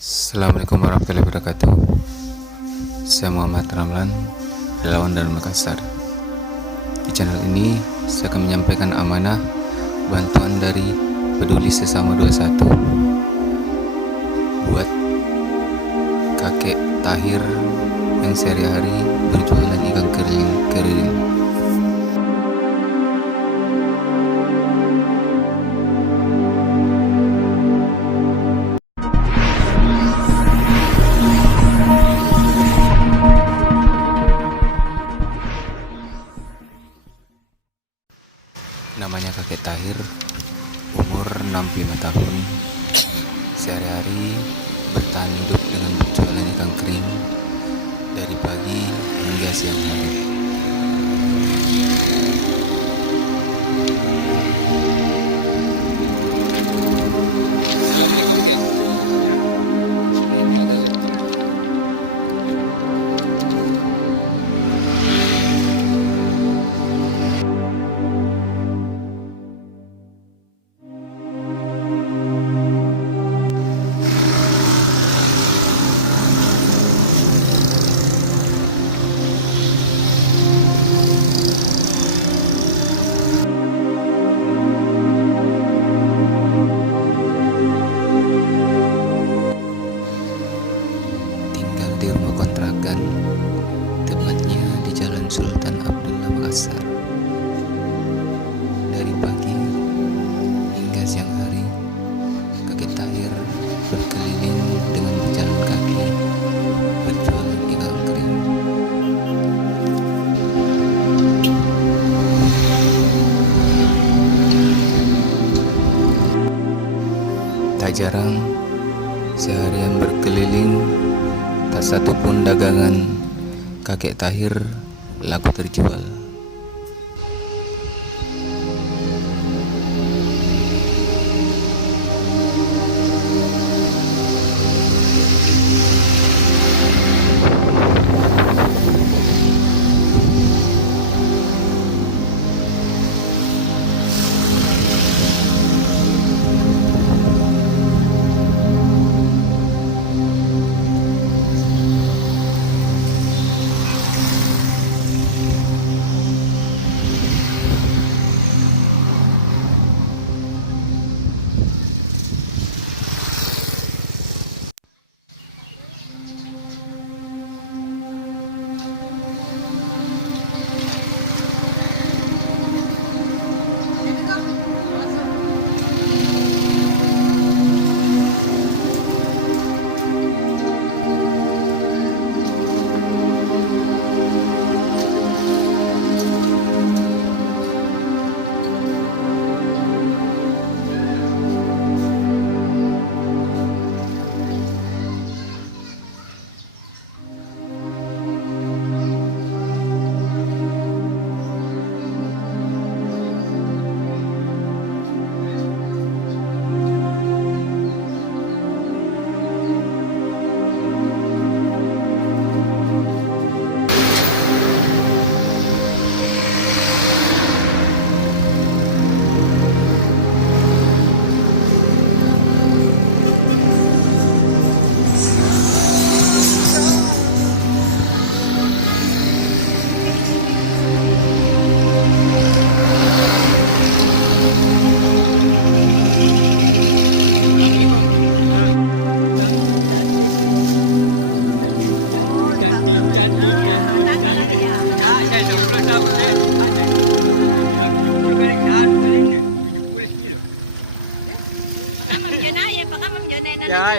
Assalamualaikum warahmatullahi wabarakatuh. Saya Muhammad Ramlan, relawan dari Makassar. Di channel ini saya akan menyampaikan amanah bantuan dari Peduli Sesama 21 buat kakek Tahir yang sehari-hari berjualan ikan keriling. Namanya kakek Tahir, umur 65 tahun, sehari-hari bertahan hidup dengan berjualan ikan kering dari pagi hingga siang hari. Tinggal di rumah kontrakan, tepatnya di Jalan Sultan Abdullah, Makassar. Dari pagi hingga siang hari, kakek Tahir berkeliling dengan berjalan kaki, berjualan ikan kering. Tak jarang, seharian berkeliling, tak satu pun dagangan kakek Tahir laku terjual. Ya,